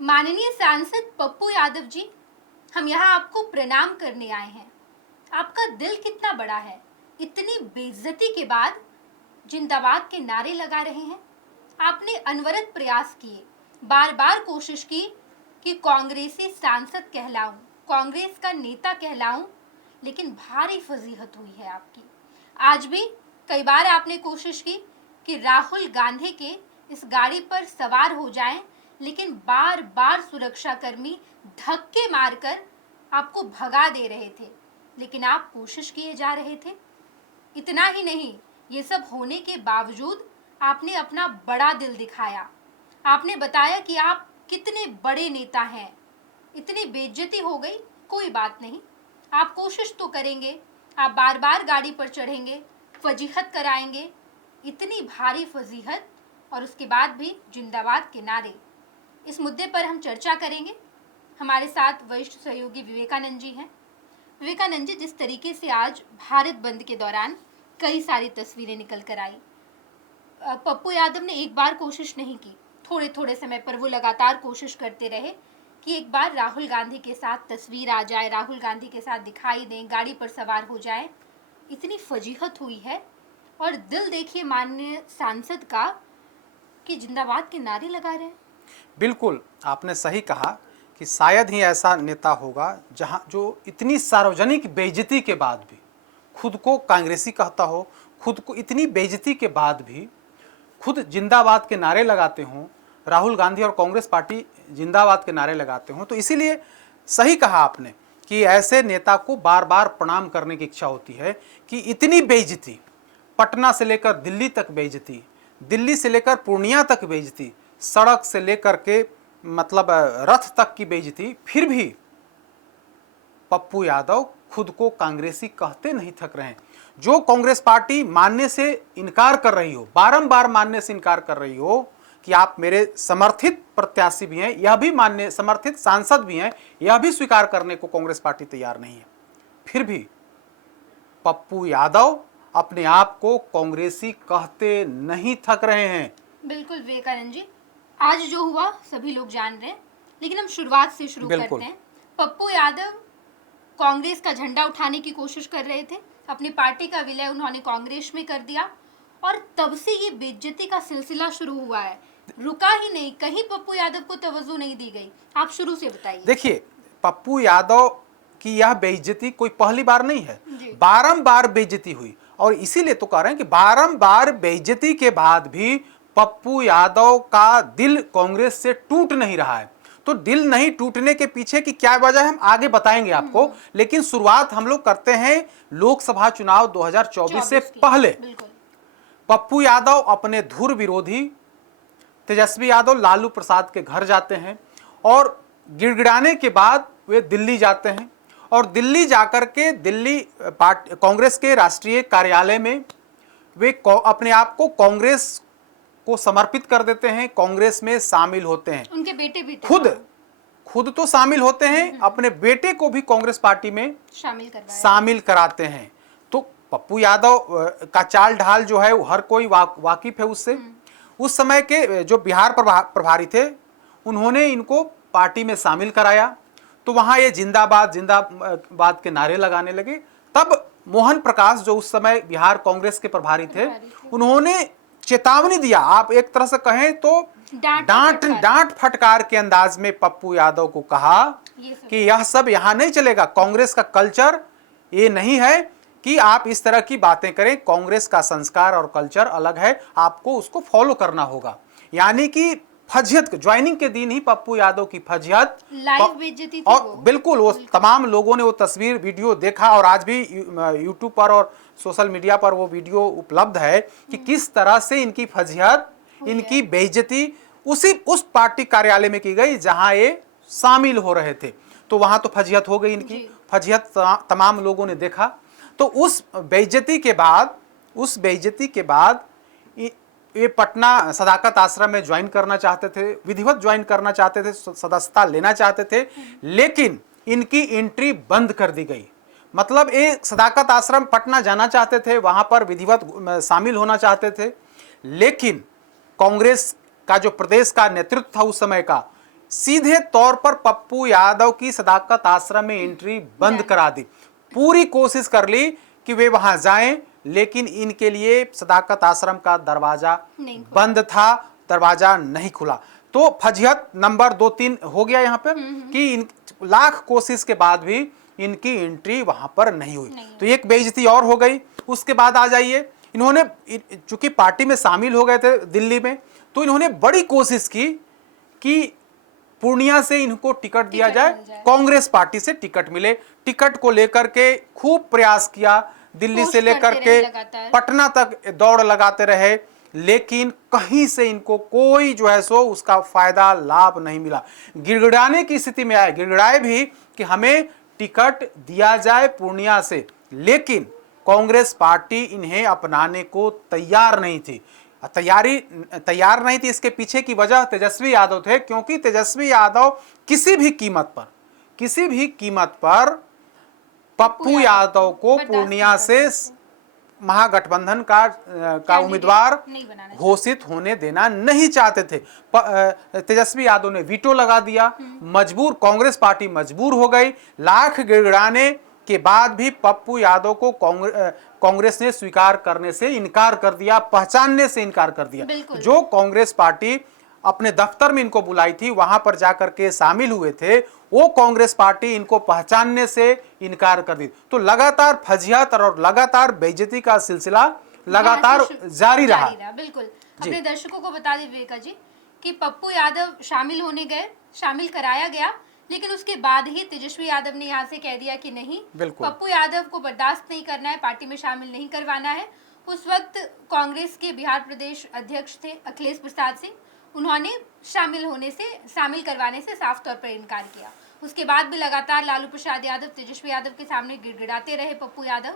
माननीय सांसद पप्पू यादव जी, हम यहाँ आपको प्रणाम करने आए हैं। आपका दिल कितना बड़ा है, इतनी बेइज्जती के बाद जिंदाबाद के नारे लगा रहे हैं। आपने अनवरत प्रयास किए, बार बार कोशिश की कि कांग्रेसी सांसद कहलाऊं, कांग्रेस का नेता कहलाऊं, लेकिन भारी फजीहत हुई है आपकी। आज भी कई बार आपने कोशिश की कि राहुल गांधी के इस गाड़ी पर सवार हो जाएं, लेकिन बार बार सुरक्षाकर्मी धक्के मारकर आपको भगा दे रहे थे, लेकिन आप कोशिश किए जा रहे थे। इतना ही नहीं, ये सब होने के बावजूद आपने अपना बड़ा दिल दिखाया। आपने बताया कि आप कितने बड़े नेता हैं। इतनी बेइज्जती हो गई, कोई बात नहीं, आप कोशिश तो करेंगे, आप बार बार गाड़ी पर चढ़ेंगे, फजीहत कराएंगे। इतनी भारी फजीहत और उसके बाद भी जिंदाबाद के नारे, इस मुद्दे पर हम चर्चा करेंगे। हमारे साथ वरिष्ठ सहयोगी विवेकानंद जी हैं। विवेकानंद जी, जिस तरीके से आज भारत बंद के दौरान कई सारी तस्वीरें निकल कर आई, पप्पू यादव ने एक बार कोशिश नहीं की, थोड़े थोड़े समय पर वो लगातार कोशिश करते रहे कि एक बार राहुल गांधी के साथ तस्वीर आ जाए, राहुल गांधी के साथ दिखाई दें, गाड़ी पर सवार हो जाए। इतनी फजीहत हुई है और दिल देखिए माननीय सांसद का कि जिंदाबाद के नारे लगा रहे हैं। बिल्कुल, आपने सही कहा कि शायद ही ऐसा नेता होगा जहां जो इतनी सार्वजनिक बेइज्जती के बाद भी खुद को कांग्रेसी कहता हो, खुद को इतनी बेइज्जती के बाद भी खुद जिंदाबाद के नारे लगाते हों, राहुल गांधी और कांग्रेस पार्टी जिंदाबाद के नारे लगाते हों। तो इसीलिए सही कहा आपने कि ऐसे नेता को बार बार प्रणाम करने की इच्छा होती है कि इतनी बेइज्जती, पटना से लेकर दिल्ली तक बेइज्जती, दिल्ली से लेकर पूर्णिया तक बेइज्जती, सड़क से लेकर के मतलब रथ तक की बेइज्जती, फिर भी पप्पू यादव खुद को कांग्रेसी कहते नहीं थक रहे हैं। जो कांग्रेस पार्टी मानने से इनकार कर रही हो, बारंबार मानने से इनकार कर रही हो कि आप मेरे समर्थित प्रत्याशी भी हैं, यह भी मानने, समर्थित सांसद भी हैं, यह भी स्वीकार करने को कांग्रेस पार्टी तैयार नहीं है, फिर भी पप्पू यादव अपने आप को कांग्रेसी कहते नहीं थक रहे हैं। बिल्कुल विवेकानंद जी, आज जो हुआ सभी लोग जान रहे हैं, लेकिन हम शुरुआत से शुरू करते हैं। पप्पू यादव कांग्रेस का झंडा उठाने की कोशिश कर रहे थे, अपनी पार्टी का विलय उन्होंने कांग्रेस में कर दिया और तब से ये बेइज्जती का सिलसिला शुरू हुआ है, रुका ही नहीं, कहीं पप्पू यादव को तवज्जो नहीं दी गई। आप शुरू से बताइए। देखिए, पप्पू यादव की यह बेइज्जती कोई पहली बार नहीं है, बारंबार बेइज्जती हुई और इसीलिए तो कह रहे हैं कि बारंबार बेइज्जती के बाद भी पप्पू यादव का दिल कांग्रेस से टूट नहीं रहा है। तो दिल नहीं टूटने के पीछे की क्या वजह है हम आगे बताएंगे आपको, लेकिन शुरुआत हम लोग करते हैं लोकसभा चुनाव 2024 से पहले। पप्पू यादव अपने धुर विरोधी तेजस्वी यादव लालू प्रसाद के घर जाते हैं और गिड़गिड़ाने के बाद वे दिल्ली जाते हैं और दिल्ली जाकर के दिल्ली कांग्रेस के राष्ट्रीय कार्यालय में वे अपने आप को कांग्रेस को समर्पित कर देते हैं, कांग्रेस में शामिल होते हैं। उनके बेटे भी खुद तो शामिल होते हैं, अपने बेटे को भी कांग्रेस पार्टी में शामिल कराते हैं। तो पप्पू यादव का चाल ढाल जो है हर कोई वाकिफ है उससे। उस समय के जो बिहार प्रभारी थे उन्होंने इनको पार्टी में शामिल कराया, तो वहां ये जिंदाबाद जिंदाबाद के नारे लगाने लगे। तब मोहन प्रकाश जो उस समय बिहार कांग्रेस के प्रभारी थे, उन्होंने चेतावनी दिया, आप एक तरह से कहें तो डांट फटकार के अंदाज में पप्पू यादव को कहा कि यह सब यहां नहीं चलेगा, कांग्रेस का कल्चर ये नहीं है कि आप इस तरह की बातें करें, कांग्रेस का संस्कार और कल्चर अलग है, आपको उसको फॉलो करना होगा। यानी कि फजियत ज्वाइनिंग के दिन ही पप्पू यादव की फजियत लाइव बेइज्जती थी और बिल्कुल वो तमाम लोगों ने वो तस्वीर वीडियो देखा और आज भी यूट्यूब पर और सोशल मीडिया पर वो वीडियो उपलब्ध है कि किस तरह से इनकी फजियत, इनकी बेइज्जती उस पार्टी कार्यालय में की गई जहां ये शामिल हो रहे थे। तो वहां तो फजियत हो गई, इनकी फजियत तमाम लोगों ने देखा। तो उस बेइज्जती के बाद ये पटना सदाकत आश्रम में ज्वाइन करना चाहते थे, विधिवत ज्वाइन करना चाहते थे, सदस्यता लेना चाहते थे, लेकिन इनकी एंट्री बंद कर दी गई। मतलब ये सदाकत आश्रम पटना जाना चाहते थे, वहां पर विधिवत शामिल होना चाहते थे, लेकिन कांग्रेस का जो प्रदेश का नेतृत्व था उस समय का, सीधे तौर पर पप्पू यादव की सदाकत आश्रम में एंट्री बंद करा दी। पूरी कोशिश कर ली कि वे वहां जाएं, लेकिन इनके लिए सदाकत आश्रम का दरवाजा बंद था, दरवाजा नहीं खुला। तो फजीहत नंबर 2-3 हो गया यहाँ पर कि इन लाख कोशिश के बाद भी इनकी एंट्री वहां पर नहीं हुई। तो एक बेइज्जती और हो गई। उसके बाद आ जाइए, इन्होंने चूंकि पार्टी में शामिल हो गए थे दिल्ली में, तो इन्होंने बड़ी कोशिश की कि पूर्णिया से इनको टिकट दिया जाए, कांग्रेस पार्टी से टिकट मिले। टिकट को लेकर के खूब प्रयास किया, दिल्ली से लेकर के पटना तक दौड़ लगाते रहे, लेकिन कहीं से इनको कोई जो है सो उसका फायदा लाभ नहीं मिला। गिड़गिड़ाने की स्थिति में आए, गिड़गिड़ाए भी कि हमें टिकट दिया जाए पूर्णिया से, लेकिन कांग्रेस पार्टी इन्हें अपनाने को तैयार नहीं थी। तैयार नहीं थी, इसके पीछे की वजह तेजस्वी यादव थे, क्योंकि तेजस्वी यादव किसी भी कीमत पर पप्पू यादव को पूर्णिया से महागठबंधन का उम्मीदवार घोषित होने देना नहीं चाहते थे। तेजस्वी यादव ने वीटो लगा दिया, कांग्रेस पार्टी मजबूर हो गई। लाख गिड़गिड़ाने के बाद भी पप्पू यादव को कांग्रेस ने स्वीकार करने से इनकार कर दिया, पहचानने से इनकार कर दिया। जो कांग्रेस पार्टी अपने दफ्तर में इनको बुलाई थी, वहां पर जाकर के शामिल हुए थे, वो कांग्रेस पार्टी इनको पहचानने से इनकार कर दी। तो लगातार फजीहत और लगातार बेइज्जती का सिलसिला लगातार जारी रहा। बिल्कुल। अपने दर्शकों को बता दें विवेका जी कि पप्पू यादव शामिल कराया गया, लेकिन उसके बाद ही तेजस्वी यादव ने यहाँ से कह दिया कि नहीं, पप्पू यादव को बर्दाश्त नहीं करना है, पार्टी में शामिल नहीं करवाना है। उस वक्त कांग्रेस के बिहार प्रदेश अध्यक्ष थे अखिलेश प्रसाद सिंह, उन्होंने शामिल करवाने से साफ तौर पर इनकार किया। उसके बाद भी लगातार लालू प्रसाद यादव तेजस्वी यादव के सामने गिड़गिड़ाते रहे पप्पू यादव,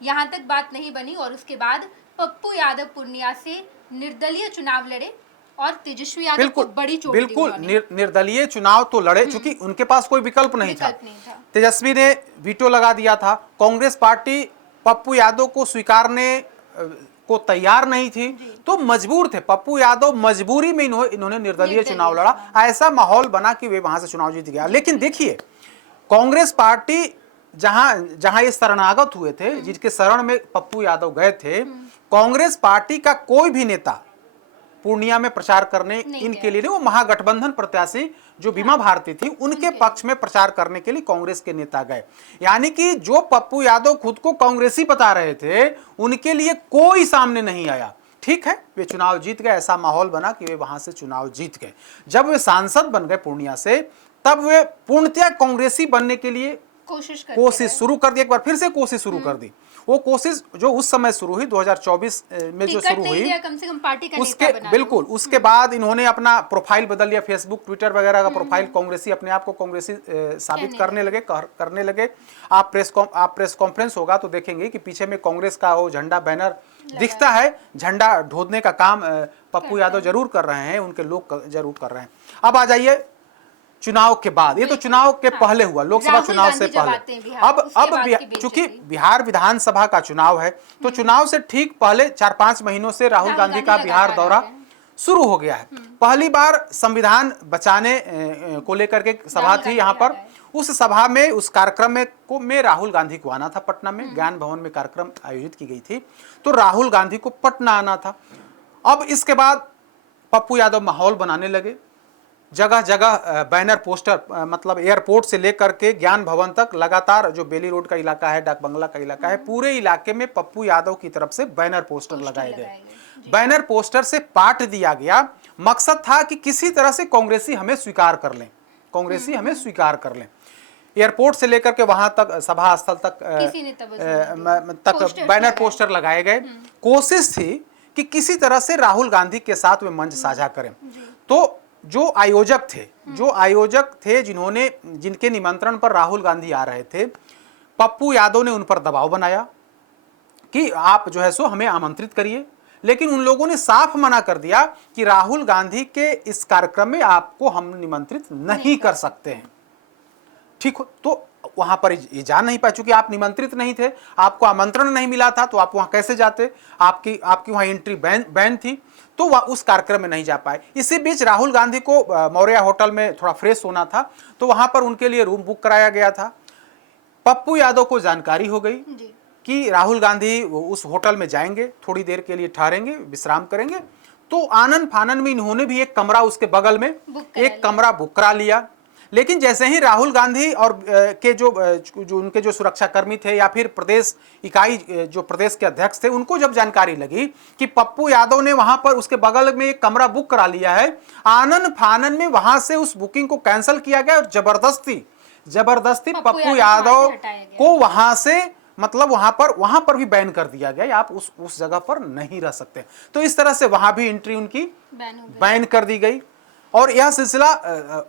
यहाँ तक बात नहीं बनी। और उसके बाद पप्पू यादव पूर्णिया से निर्दलीय चुनाव लड़े और तेजस्वी यादव को बड़ी चोट दी। बिल्कुल निर्दलीय चुनाव तो लड़े, क्योंकि उनके पास कोई विकल्प नहीं था। तेजस्वी ने वीटो लगा दिया था, कांग्रेस पार्टी पप्पू यादव को स्वीकारने को तैयार नहीं थी, तो मजबूर थे पप्पू यादव, मजबूरी में इन्होंने निर्दलीय चुनाव लड़ा। ऐसा माहौल बना कि वे वहां से चुनाव जीत गया। लेकिन देखिए, कांग्रेस पार्टी जहां ये शरणागत हुए थे, जिनके शरण में पप्पू यादव गए थे, कांग्रेस पार्टी का कोई भी नेता पूर्णिया में प्रचार करने इनके लिए नहीं, वो महागठबंधन प्रत्याशी जो बीमा भारती थी, उनके पक्ष में प्रचार करने के लिए कांग्रेस के नेता गए। यानी कि जो पप्पू यादव खुद को कांग्रेसी बता रहे थे, उनके लिए कोई सामने नहीं आया। ठीक है, वे चुनाव जीत गए, ऐसा माहौल बना कि वे वहां से चुनाव जीत गए। जब वे सांसद बन गए पूर्णिया से, तब वे पूर्णतया कांग्रेसी बनने के लिए कोशिश शुरू कर दी। एक बार फिर से कोशिश शुरू कर दी। वो कोशिश जो उस समय शुरू हुई 2024 में जो शुरू हुई, कम से कम पार्टी का उसके बिल्कुल उसके बाद इन्होंने अपना प्रोफाइल बदल लिया, फेसबुक ट्विटर वगैरह का प्रोफाइल कांग्रेसी, अपने आप को कांग्रेसी साबित करने लगे। आप प्रेस कॉन्फ्रेंस होगा तो देखेंगे कि पीछे में कांग्रेस का वो झंडा बैनर दिखता है। झंडा ढोदने का काम पप्पू यादव जरूर कर रहे हैं, उनके लोग जरूर कर रहे हैं। अब आ जाइए चुनाव के बाद, ये तो चुनाव के पहले हुआ, लोकसभा चुनाव से पहले। अब चूंकि बिहार विधानसभा का चुनाव है, तो चुनाव से ठीक पहले 4-5 महीनों से राहुल गांधी का बिहार दौरा शुरू हो गया है। पहली बार संविधान बचाने को लेकर के सभा थी यहाँ पर। उस सभा में, उस कार्यक्रम में राहुल गांधी को आना था। पटना में ज्ञान भवन में कार्यक्रम आयोजित की गई थी, तो राहुल गांधी को पटना आना था। अब इसके बाद पप्पू यादव माहौल बनाने लगे, जगह जगह बैनर पोस्टर, मतलब एयरपोर्ट से लेकर के ज्ञान भवन तक, लगातार जो बेली रोड का इलाका है, डाक बंगला का इलाका है, पूरे इलाके में पप्पू यादव की तरफ से बैनर पोस्टर लगाए गए। बैनर पोस्टर से पाट दिया गया। मकसद था कि किसी तरह से कांग्रेसी हमें स्वीकार कर लें, कांग्रेसी हमें स्वीकार कर लें। एयरपोर्ट से लेकर के वहां तक, सभा स्थल तक बैनर पोस्टर लगाए गए। कोशिश थी कि किसी तरह से राहुल गांधी के साथ वे मंच साझा करें। तो जो आयोजक थे जिनके निमंत्रण पर राहुल गांधी आ रहे थे, पप्पू यादव ने उन पर दबाव बनाया कि आप जो है सो हमें आमंत्रित करिए। लेकिन उन लोगों ने साफ मना कर दिया कि राहुल गांधी के इस कार्यक्रम में आपको हम निमंत्रित नहीं कर सकते हैं। ठीक हो तो वहां पर ये जा नहीं पाए, चूंकि आप निमंत्रित नहीं थे, आपको आमंत्रण नहीं मिला था, तो आप वहां कैसे जाते, आपकी आपकी वहां एंट्री बैन थी, तो वह उस कार्यक्रम में नहीं जा पाए। इसी बीच राहुल गांधी को मौर्या होटल में थोड़ा फ्रेश होना था, तो वहां पर उनके लिए रूम बुक कराया गया था। पप्पू यादव को जानकारी हो गई जी। कि राहुल गांधी उस होटल में जाएंगे, थोड़ी देर के लिए ठहरेंगे, विश्राम करेंगे, तो आनन फानन में इन्होंने भी एक कमरा उसके बगल में एक कमरा बुक करा लिया। लेकिन जैसे ही राहुल गांधी और के जो उनके जो सुरक्षाकर्मी थे या फिर प्रदेश इकाई जो प्रदेश के अध्यक्ष थे, उनको जब जानकारी लगी कि पप्पू यादव ने वहां पर उसके बगल में एक कमरा बुक करा लिया है, आनन फानन में वहां से उस बुकिंग को कैंसिल किया गया और जबरदस्ती पप्पू यादव को वहां से मतलब वहां पर भी बैन कर दिया गया, आप उस जगह पर नहीं रह सकते। तो इस तरह से वहां भी एंट्री उनकी बैन कर दी गई। और यह सिलसिला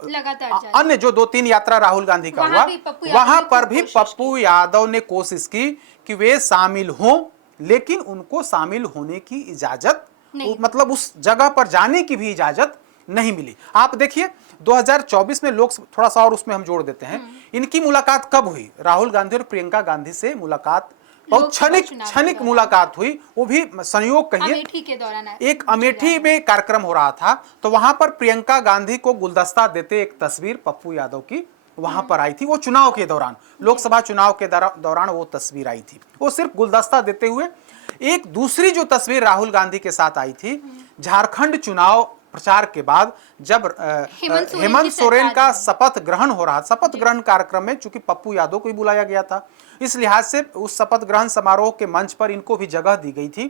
लगातार अन्य जो 2-3 यात्रा राहुल गांधी का हुआ, वहां पर भी पप्पू यादव ने कोशिश की कि वे शामिल हों, लेकिन उनको शामिल होने की इजाजत मतलब उस जगह पर जाने की भी इजाजत नहीं मिली। आप देखिए 2024 में लोग थोड़ा सा और उसमें हम जोड़ देते हैं, इनकी मुलाकात कब हुई, राहुल गांधी और प्रियंका गांधी से मुलाकात बहुत क्षणिक मुलाकात हुई, वो भी संयोग कहिए, अमेठी के दौरान एक अमेठी में कार्यक्रम हो रहा था, तो वहां पर प्रियंका गांधी को गुलदस्ता देते एक तस्वीर पप्पू यादव की वहां पर आई थी। वो चुनाव के दौरान, लोकसभा चुनाव के दौरान वो तस्वीर आई थी, वो सिर्फ गुलदस्ता देते हुए। एक दूसरी जो तस्वीर राहुल गांधी के साथ आई थी, झारखंड चुनाव प्रचार के बाद जब हेमंत सोरेन का शपथ ग्रहण हो रहा, शपथ ग्रहण कार्यक्रम में चूंकि पप्पू यादव को भी बुलाया गया था, इस लिहाज से उस शपथ ग्रहण समारोह के मंच पर इनको भी जगह दी गई थी,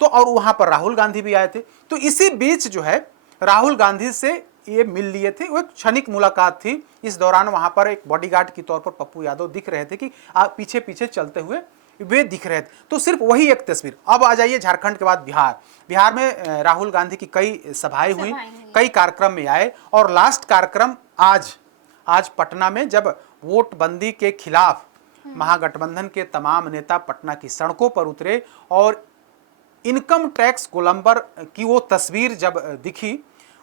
तो और वहां पर राहुल गांधी भी आए थे। तो इसी बीच जो है राहुल गांधी से ये मिल लिए थे, वो एक क्षणिक मुलाकात थी। इस दौरान वहां पर एक बॉडीगार्ड के तौर पर पप्पू यादव दिख रहे थे कि आप पीछे पीछे चलते हुए वे दिख रहे थे। तो सिर्फ वही एक तस्वीर। अब आ जाइए झारखंड के बाद बिहार में राहुल गांधी की कई सभाएं हुई, कई कार्यक्रम में आए, और लास्ट कार्यक्रम आज पटना में जब वोटबंदी के खिलाफ महागठबंधन के तमाम नेता पटना की सड़कों पर उतरे और इनकम टैक्स गोलंबर की वो तस्वीर जब दिखी,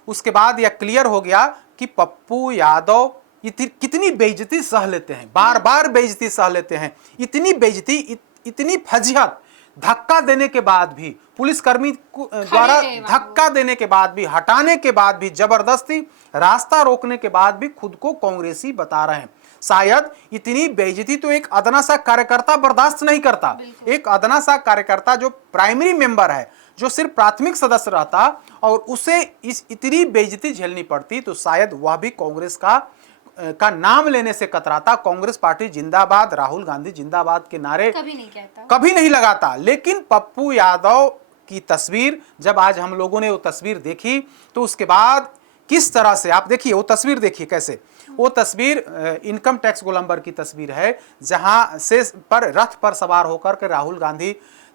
उसके बाद यह क्लियर हो गया कि पप्पू यादव कितनी बेइज्जती सह लेते हैं, बार बार बेइज्जती सह लेते हैं। इतनी बेइज्जती, इतनी फजीहत, धक्का देने के बाद भी, पुलिसकर्मी द्वारा धक्का देने के बाद भी, हटाने के बाद भी, जबरदस्ती रास्ता रोकने के बाद भी खुद को कांग्रेसी बता रहे हैं। शायद इतनी बेइज्जती तो एक अदना सा कार्यकर्ता बर्दाश्त नहीं करता। एक अदना सा कार्यकर्ता जो प्राइमरी मेंबर है, जो सिर्फ प्राथमिक सदस्य रहता, और उसे इतनी बेइज्जती झेलनी पड़ती, तो शायद वह भी कांग्रेस का नाम लेने से कतराता। कांग्रेस पार्टी जिंदाबाद, राहुल गांधी जिंदाबाद के नारे कभी नहीं लगाता। लेकिन पप्पू यादव की तस्वीर जब आज हम लोगों ने वो तस्वीर देखी, तो उसके बाद किस तरह से, आप देखिए वो तस्वीर, देखिए कैसे वो तस्वीर इनकम टैक्स गोलंबर की तस्वीर है, जहां से पर रथ पर सवार होकर के राहुल गांधी,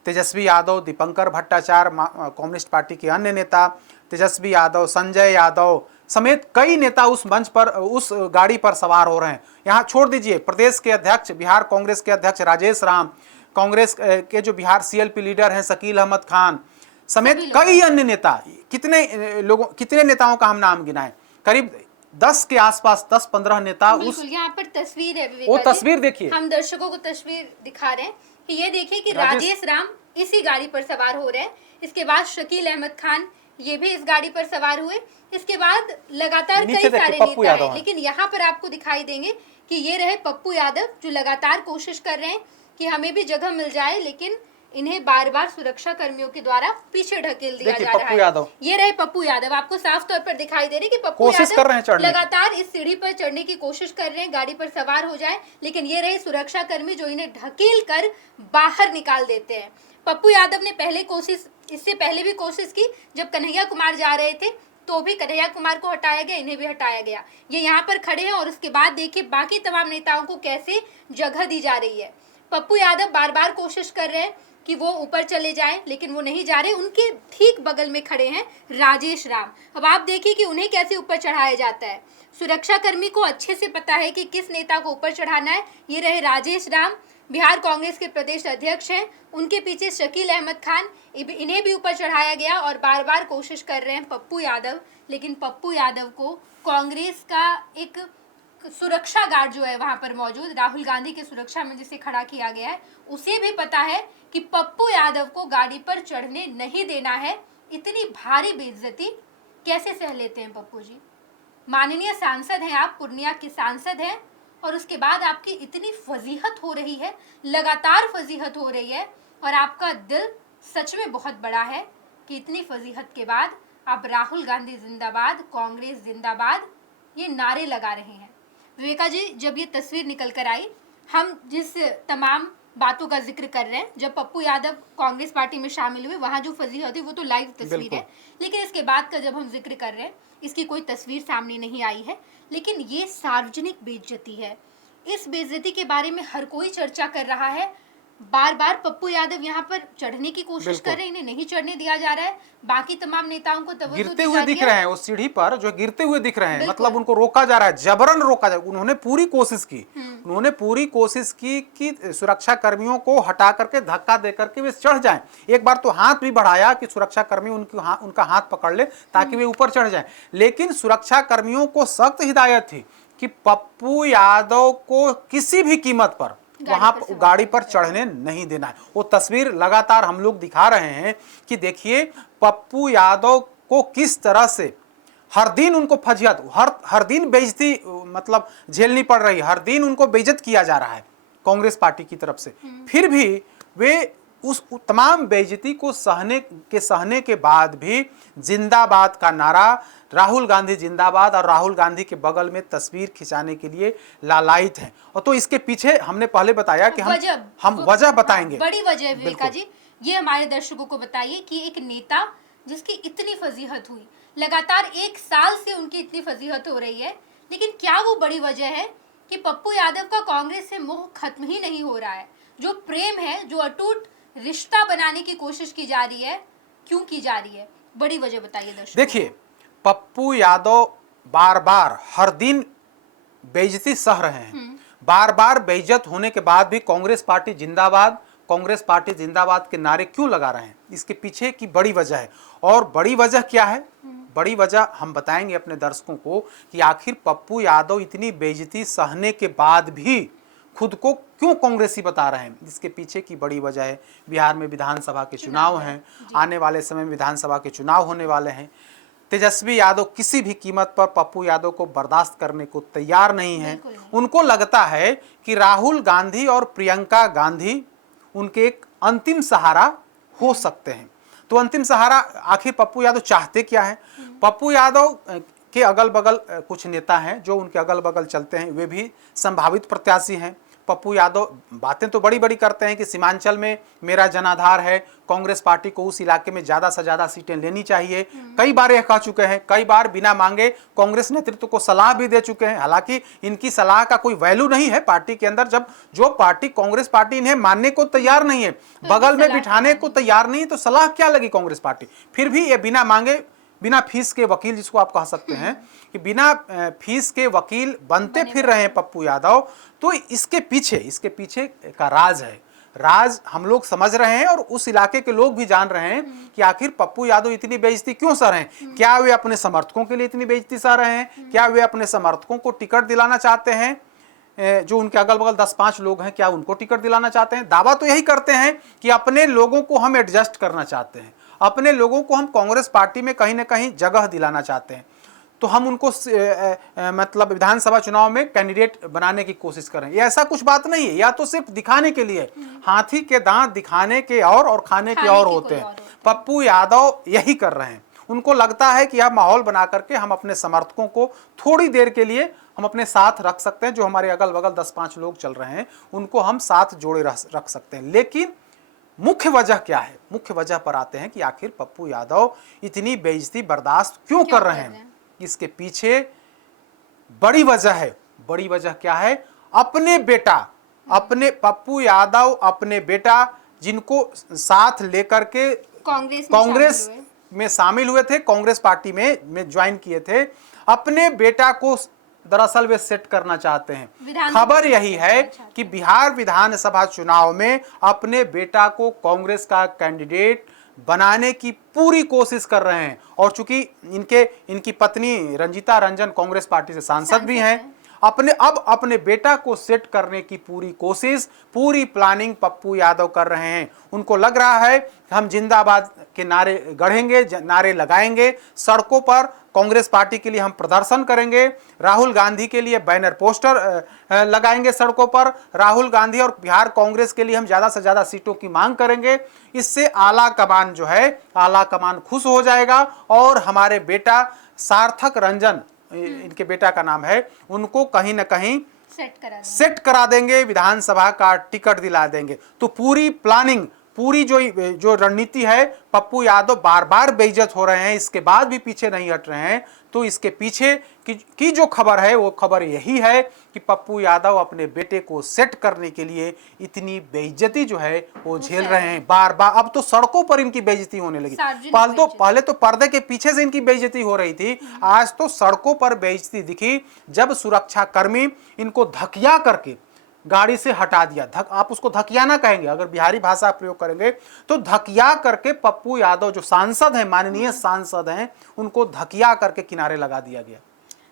तेजस्वी यादव, दीपंकर भट्टाचार्य, कम्युनिस्ट पार्टी के अन्य नेता, तेजस्वी यादव, संजय यादव समेत कई नेता उस मंच पर, उस गाड़ी पर सवार हो रहे हैं। यहाँ छोड़ दीजिए प्रदेश के अध्यक्ष, बिहार कांग्रेस के अध्यक्ष राजेश राम, कांग्रेस के जो बिहार सीएलपी लीडर हैं शकील अहमद खान समेत कई अन्य नेता, कितने नेताओं का हम नाम गिनाएं, करीब 10 के आसपास, 10-15 नेता उस, यहाँ पर तस्वीर है, वो तस्वीर देखिए, हम दर्शकों को तस्वीर दिखा रहे हैं कि ये देखिए कि राजेश राम इसी गाड़ी पर सवार हो रहे हैं। इसके बाद शकील अहमद खान ये भी इस गाड़ी पर सवार हुए। इसके बाद लगातार कई सारे नेता हैं, लेकिन यहाँ पर आपको दिखाई देंगे कि ये रहे पप्पू यादव, जो लगातार कोशिश कर रहे हैं कि हमें भी जगह मिल जाए, लेकिन इन्हें बार बार सुरक्षा कर्मियों के द्वारा पीछे ढकेल दिया जा रहा है। ये रहे पप्पू यादव, आपको साफ तौर पर दिखाई दे रही कि पप्पू यादव लगातार इस सीढ़ी पर चढ़ने की कोशिश कर रहे हैं, गाड़ी पर सवार हो जाए, लेकिन ये रहे सुरक्षा कर्मी जो इन्हें ढकेल कर बाहर निकाल देते हैं। पप्पू यादव ने इससे पहले भी कोशिश की, जब कन्हैया कुमार जा रहे थे तो भी कन्हैया कुमार को हटाया गया, इन्हें भी हटाया गया। ये यहाँ पर खड़े हैं और उसके बाद देखिए बाकी तमाम नेताओं को कैसे जगह दी जा रही है। पप्पू यादव बार बार कोशिश कर रहे हैं कि वो ऊपर चले जाएं, लेकिन वो नहीं जा रहे। उनके ठीक बगल में खड़े हैं राजेश राम। अब आप देखिए कि उन्हें कैसे ऊपर चढ़ाया जाता है। सुरक्षा कर्मी को अच्छे से पता है कि किस नेता को ऊपर चढ़ाना है। ये रहे राजेश राम, बिहार कांग्रेस के प्रदेश अध्यक्ष हैं। उनके पीछे शकील अहमद खान, इन्हें भी ऊपर चढ़ाया गया और बार बार कोशिश कर रहे हैं पप्पू यादव, लेकिन पप्पू यादव को कांग्रेस का एक एक सुरक्षा गार्ड जो है वहां पर मौजूद, राहुल गांधी के सुरक्षा में जिसे खड़ा किया गया है, उसे भी पता है कि पप्पू यादव को गाड़ी पर चढ़ने नहीं देना है। इतनी भारी बेइज्जती कैसे सह लेते हैं पप्पू जी? माननीय सांसद हैं आप, पूर्णिया के सांसद हैं, और उसके बाद आपकी इतनी फजीहत हो रही है, लगातार फजीहत हो रही है, और आपका दिल सच में बहुत बड़ा है कि इतनी फजीहत के बाद आप राहुल गांधी जिंदाबाद, कांग्रेस जिंदाबाद ये नारे लगा रहे हैं। विवेका जी, जब ये तस्वीर निकल कर आई, हम जिस तमाम बातों का जिक्र कर रहे हैं, जब पप्पू यादव कांग्रेस पार्टी में शामिल हुए वहां जो फजीहत हुई वो तो लाइव तस्वीर है, लेकिन इसके बाद का जब हम जिक्र कर रहे हैं, इसकी कोई तस्वीर सामने नहीं आई है, लेकिन ये सार्वजनिक बेइज्जती है। इस बेइज्जती के बारे में हर कोई चर्चा कर रहा है। बार बार पप्पू यादव यहाँ पर चढ़ने की कोशिश कर रहे हैं, इन्हें नहीं चढ़ने दिया जा रहा है। बाकी तमाम नेताओं को तवज्जो गिरते हुए दिख रहे हैं, उस सीढ़ी पर जो गिरते हुए दिख रहे हैं, मतलब उनको रोका जा रहा है, जबरन रोका जा रहा है। उन्होंने पूरी कोशिश की, उन्होंने पूरी कोशिश की कि सुरक्षा कर्मियों को हटा करके धक्का दे करके वे चढ़ जाएं। एक बार तो हाथ भी बढ़ाया कि सुरक्षा कर्मी उनका हाथ पकड़ ले ताकि वे ऊपर चढ़ जाएं, लेकिन सुरक्षा कर्मियों को सख्त हिदायत थी कि पप्पू यादव को किसी भी कीमत पर वहां गाड़ी पर चढ़ने नहीं देना है। वो तस्वीर लगातार हम लोग दिखा रहे हैं कि देखिए पप्पू यादव को किस तरह से हर दिन उनको फजियत, हर दिन बेइज्जती मतलब झेलनी पड़ रही है, हर दिन उनको बेइज्जत किया जा रहा है कांग्रेस पार्टी की तरफ से। फिर भी वे उस तमाम बेइज्जती को सहने के बाद भी जिंदाबाद का नारा, राहुल गांधी जिंदाबाद, और राहुल गांधी के बगल में तस्वीर खिंचाने के लिए लालायित हैं। और तो इसके पीछे हमने पहले बताया कि हम वजह बताएंगे। बड़ी वजह है विवेका जी, ये हमारे दर्शकों को बताइए कि एक नेता जिसकी इतनी फजीहत हुई, लगातार 1 साल से उनकी इतनी फजीहत हो रही है, लेकिन क्या वो बड़ी वजह है कि पप्पू यादव का कांग्रेस से मोह खत्म ही नहीं हो रहा है? जो प्रेम है, जो अटूट रिश्ता बनाने की कोशिश की जा रही है, क्यों की जा रही है? बड़ी वजह बताइए दर्शकों। देखिए, पप्पू यादव बार बार हर दिन बेइज्जती सह रहे हैं, बार बार बेइज्जत होने के बाद भी कांग्रेस पार्टी जिंदाबाद, कांग्रेस पार्टी जिंदाबाद के नारे क्यों लगा रहे हैं? इसके पीछे की बड़ी वजह है। और बड़ी वजह क्या है? बड़ी वजह हम बताएंगे अपने दर्शकों को कि आखिर पप्पू यादव इतनी बेइज्जती सहने के बाद भी खुद को क्यों कांग्रेसी बता रहे हैं। इसके पीछे की बड़ी वजह है, बिहार में विधानसभा के चुनाव हैं, आने वाले समय में विधानसभा के चुनाव होने वाले हैं। तेजस्वी यादव किसी भी कीमत पर पप्पू यादव को बर्दाश्त करने को तैयार नहीं है। उनको लगता है कि राहुल गांधी और प्रियंका गांधी उनके एक अंतिम सहारा हो सकते हैं। तो अंतिम सहारा आखिर पप्पू यादव चाहते क्या है? पप्पू यादव के अगल बगल कुछ नेता हैं जो उनके अगल बगल चलते हैं, वे भी संभावित प्रत्याशी हैं। पप्पू यादव बातें तो बड़ी बड़ी करते हैं कि सीमांचल में मेरा जनाधार है, कांग्रेस पार्टी को उस इलाके में ज़्यादा से ज़्यादा सीटें लेनी चाहिए। कई बार यह कह चुके हैं, कई बार बिना मांगे कांग्रेस नेतृत्व को सलाह भी दे चुके हैं। हालांकि इनकी सलाह का कोई वैल्यू नहीं है पार्टी के अंदर, जब जो पार्टी कांग्रेस पार्टी इन्हें मानने को तैयार नहीं है, बगल में बिठाने को तैयार नहीं है, तो सलाह क्या लगी कांग्रेस पार्टी? फिर भी ये बिना मांगे, बिना फीस के वकील जिसको आप कह सकते हैं कि बिना फीस के वकील बनते फिर रहे हैं पप्पू यादव। तो इसके पीछे का राज है, राज हम लोग समझ रहे हैं और उस इलाके के लोग भी जान रहे हैं कि आखिर पप्पू यादव इतनी बेइज्जती क्यों सह रहे हैं। क्या वे अपने समर्थकों के लिए इतनी बेइज्जती सह रहे हैं? क्या वे अपने समर्थकों को टिकट दिलाना चाहते हैं? जो उनके अगल बगल 10-5 लोग हैं, क्या उनको टिकट दिलाना चाहते हैं? दावा तो यही करते हैं कि अपने लोगों को हम एडजस्ट करना चाहते हैं, अपने लोगों को हम कांग्रेस पार्टी में कहीं ना कहीं जगह दिलाना चाहते हैं, तो हम उनको मतलब विधानसभा चुनाव में कैंडिडेट बनाने की कोशिश करें। ये ऐसा कुछ बात नहीं है, या तो सिर्फ दिखाने के लिए, हाथी के दांत दिखाने के और खाने के और होते हैं। पप्पू यादव यही कर रहे हैं। उनको लगता है कि यह माहौल बना करके हम अपने समर्थकों को थोड़ी देर के लिए हम अपने साथ रख सकते हैं। जो हमारे अगल बगल 10-5 लोग चल रहे हैं उनको हम साथ जोड़े रख सकते हैं। लेकिन मुख्य वजह क्या है? मुख्य वजह पर आते हैं कि आखिर पप्पू यादव इतनी बेइज्जती बर्दाश्त क्यों कर रहे हैं। इसके पीछे बड़ी वजह है। बड़ी वजह क्या है? अपने बेटा, अपने पप्पू यादव अपने बेटा जिनको साथ लेकर के कांग्रेस में शामिल हुए थे, कांग्रेस पार्टी में ज्वाइन किए थे, अपने बेटा को दरअसल वे सेट करना चाहते हैं। खबर यही है कि बिहार विधानसभा चुनाव में अपने बेटा को कांग्रेस का कैंडिडेट बनाने की पूरी कोशिश कर रहे हैं। और चूंकि इनकी पत्नी रंजीता रंजन कांग्रेस पार्टी से सांसद भी हैं, अपने बेटा को सेट करने की पूरी कोशिश, पूरी प्लानिंग पप्पू यादव कर रहे हैं। उनको लग रहा है कि हम जिंदाबाद के नारे गढ़ेंगे, नारे लगाएंगे, सड़कों पर कांग्रेस पार्टी के लिए हम प्रदर्शन करेंगे, राहुल गांधी के लिए बैनर पोस्टर लगाएंगे सड़कों पर, राहुल गांधी और बिहार कांग्रेस के लिए हम ज़्यादा से ज़्यादा सीटों की मांग करेंगे। इससे आला कमान जो है, आला कमान खुश हो जाएगा और हमारे बेटा सार्थक रंजन, इनके बेटा का नाम है, उनको कहीं ना कहीं सेट करा देंगे, विधानसभा का टिकट दिला देंगे। तो पूरी प्लानिंग, पूरी जो रणनीति है, पप्पू यादव बार बार बेइज्जत हो रहे हैं, इसके बाद भी पीछे नहीं हट रहे हैं। तो इसके पीछे की जो खबर है वो खबर यही है कि पप्पू यादव अपने बेटे को सेट करने के लिए इतनी बेइज्जती जो है वो झेल रहे हैं बार बार। अब तो सड़कों पर इनकी बेइज्जती होने लगी। पहले तो पर्दे के पीछे से इनकी बेइज्जती हो रही थी, आज तो सड़कों पर बेइज्जती दिखी जब सुरक्षा कर्मी इनको धकिया करके गाड़ी से हटा दिया। आप उसको धकियाना कहेंगे, अगर बिहारी भाषा प्रयोग करेंगे तो धकिया करके पप्पू यादव जो सांसद हैं, माननीय सांसद हैं, उनको धकिया करके किनारे लगा दिया गया।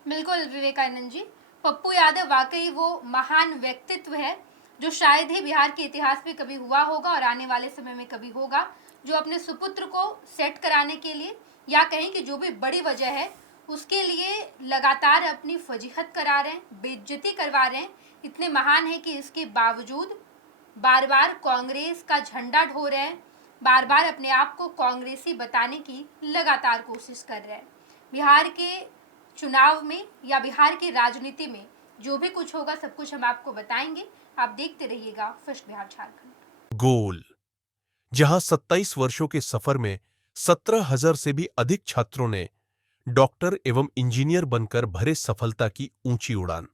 बिल्कुल विवेकानंद जी, पप्पू यादव वाकई वो महान व्यक्तित्व है जो शायद ही बिहार के इतिहास में कभी हुआ होगा और आने वाले समय में कभी होगा, जो अपने सुपुत्र को सेट कराने के लिए, या कहें कि जो भी बड़ी वजह है उसके लिए लगातार अपनी फजीहत करा रहे हैं, बेइज्जती करवा रहे हैं। इतने महान है कि इसके बावजूद बार बार कांग्रेस का झंडा ढो रहे हैं, बार बार अपने आप को कांग्रेसी बताने की लगातार कोशिश कर रहे हैं। बिहार के चुनाव में या बिहार की राजनीति में जो भी कुछ होगा सब कुछ हम आपको बताएंगे। आप देखते रहिएगा फर्स्ट बिहार झारखंड। गोल, जहां 27 वर्षों के सफर में 17,000 से भी अधिक छात्रों ने डॉक्टर एवं इंजीनियर बनकर भरे सफलता की ऊंची उड़ान,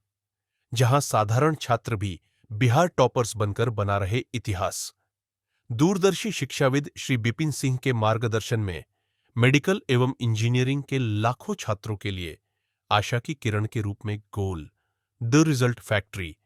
जहां साधारण छात्र भी बिहार टॉपर्स बनकर बना रहे इतिहास। दूरदर्शी शिक्षाविद श्री बिपिन सिंह के मार्गदर्शन में मेडिकल एवं इंजीनियरिंग के लाखों छात्रों के लिए आशा की किरण के रूप में गोल, द रिजल्ट फैक्ट्री